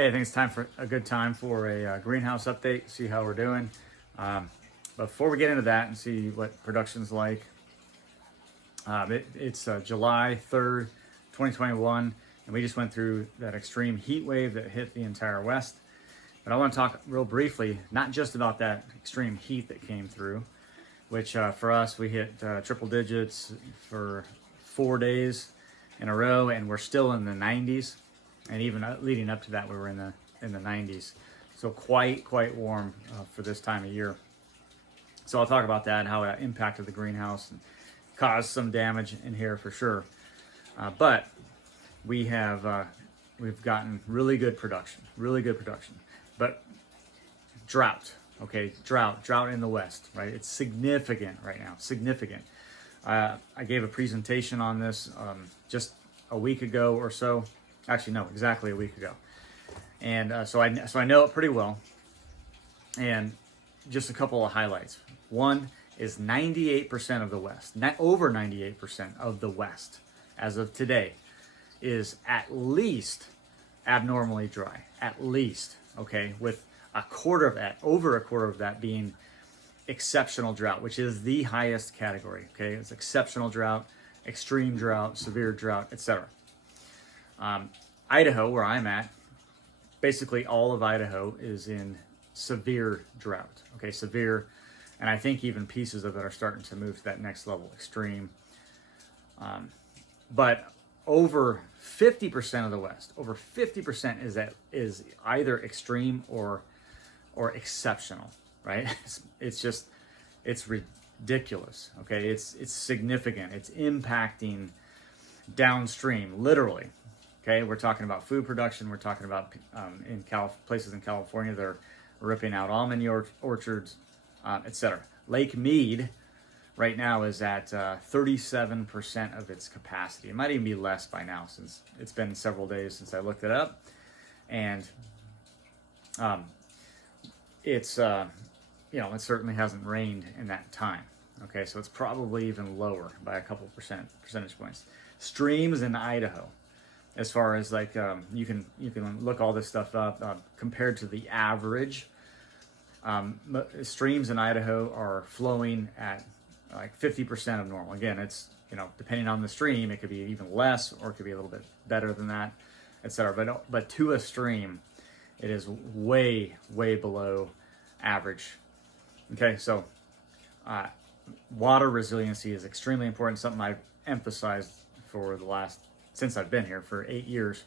Hey, I think it's a good time for a greenhouse update, see how we're doing. But before we get into that and see what production's like, it's July 3rd, 2021, and we just went through that extreme heat wave that hit the entire West. But I want to talk real briefly, not just about that extreme heat that came through, which for us, we hit triple digits for 4 days in a row, and we're still in the 90s. And even leading up to that, we were in the 90s. So quite warm for this time of year. So I'll talk about that and how it impacted the greenhouse and caused some damage in here for sure. But we've gotten really good production. But drought, okay, drought in the West, right? It's significant right now, significant. I gave a presentation on this just a week ago or so. Actually, no, exactly a week ago. And so I know it pretty well. And just a couple of highlights. One is 98% of the West, over 98% of the West, as of today, is at least abnormally dry. At least, okay, with over a quarter of that being exceptional drought, which is the highest category. Okay, it's exceptional drought, extreme drought, severe drought, etc. Idaho, where I'm at, basically all of Idaho is in severe drought. Okay, severe, and I think even pieces of it are starting to move to that next level, extreme. But over 50% of the West, over 50% is either extreme or exceptional, right? It's ridiculous. Okay, it's significant. It's impacting downstream, literally. Okay, we're talking about food production. We're talking about places in California that are ripping out almond orchards, etc. Lake Mead right now is at 37% of its capacity. It might even be less by now, since it's been several days since I looked it up, and it certainly hasn't rained in that time. Okay, so it's probably even lower by a couple percentage points. Streams in Idaho, as far as like you can look all this stuff up compared to the average. Streams in Idaho are flowing at like 50% of normal. Again, it's depending on the stream, it could be even less or it could be a little bit better than that, etc. But to a stream, it is way below average. Okay, so water resiliency is extremely important. Something I've emphasized since I've been here for 8 years,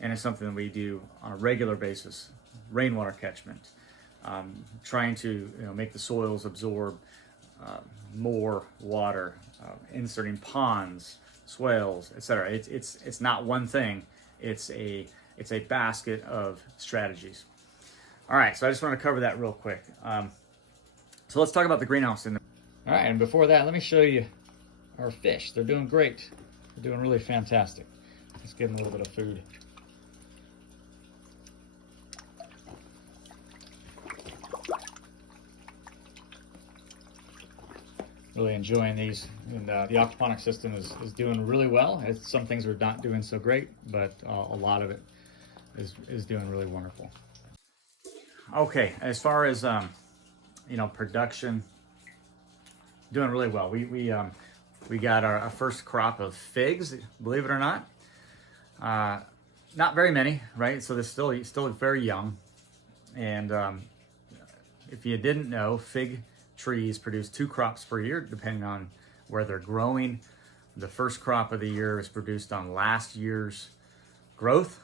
and it's something that we do on a regular basis. Rainwater catchment, trying to make the soils absorb more water, inserting ponds, swales, etc. It's not one thing. It's a basket of strategies. All right, so I just want to cover that real quick. So let's talk about the greenhouse. All right, and before that, let me show you our fish. They're doing great. They're doing really fantastic. Let's give them a little bit of food. Really enjoying these, and the aquaponic system is doing really well. Some things are not doing so great, but a lot of it is doing really wonderful. Okay, as far as production, doing really well. We got our first crop of figs, believe it or not. Not very many, right? So they're still very young. And if you didn't know, fig trees produce 2 crops per year, depending on where they're growing. The first crop of the year is produced on last year's growth.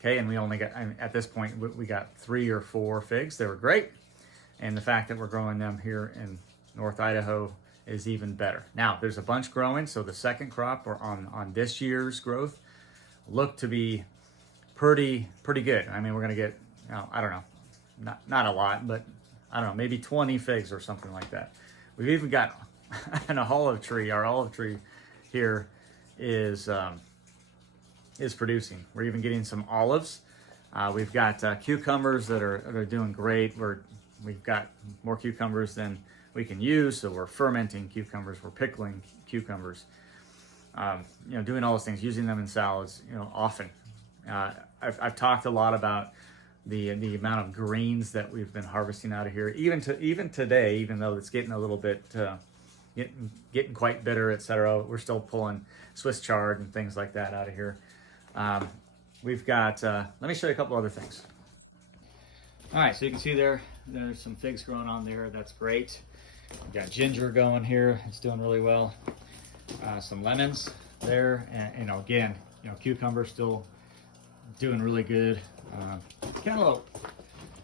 Okay, and we only got, at this point, we got 3 or 4 figs. They were great. And the fact that we're growing them here in North Idaho is even better. Now, there's a bunch growing, so the second crop on this year's growth looked to be pretty good. I mean, we're gonna get, I don't know, not a lot, but I don't know, maybe 20 figs or something like that. We've even got an olive tree. Our olive tree here is producing. We're even getting some olives. We've got cucumbers that are doing great. We've got more cucumbers than we can use, so we're fermenting cucumbers, we're pickling cucumbers, doing all those things, using them in salads, often. I've talked a lot about the amount of greens that we've been harvesting out of here. Even today, even though it's getting a little bit getting quite bitter, etc., we're still pulling Swiss chard and things like that out of here. We've got. Let me show you a couple other things. All right, so you can see there's some figs growing on there. That's great. We've got ginger going here. It's doing really well. Some lemons there, and again, cucumber still doing really good. Cantaloupe.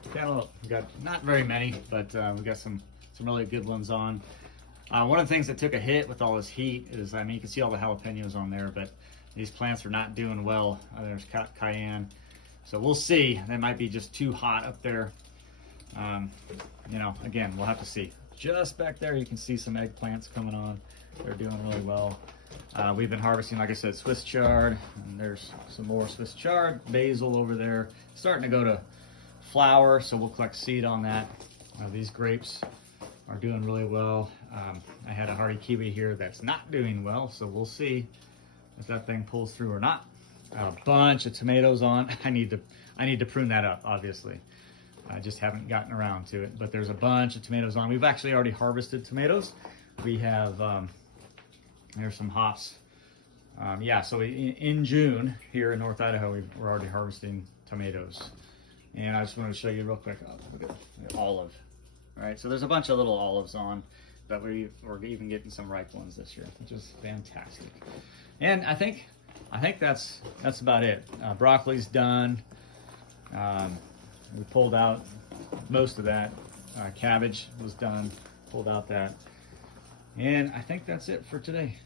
We've got not very many, but we've got some really good ones on. One of the things that took a hit with all this heat is, you can see all the jalapenos on there, but these plants are not doing well. There's cayenne. So we'll see. They might be just too hot up there. Again, we'll have to see. Just back there, you can see some eggplants coming on. They're doing really well. We've been harvesting, like I said, Swiss chard, and there's some more Swiss chard. Basil over there, starting to go to flower, so we'll collect seed on that. These grapes are doing really well. I had a hardy kiwi here that's not doing well, so we'll see if that thing pulls through or not. A bunch of tomatoes on. I need to prune that up, obviously. I just haven't gotten around to it, but there's a bunch of tomatoes on. We've actually already harvested tomatoes. We have, there's some hops. So in June here in North Idaho, we're already harvesting tomatoes. And I just wanted to show you real quick. Oh, look at the olive. All right, so there's a bunch of little olives on, but we're even getting some ripe ones this year, which is fantastic. And I think that's about it. Broccoli's done. We pulled out most of that. Cabbage was done. Pulled out that. And I think that's it for today.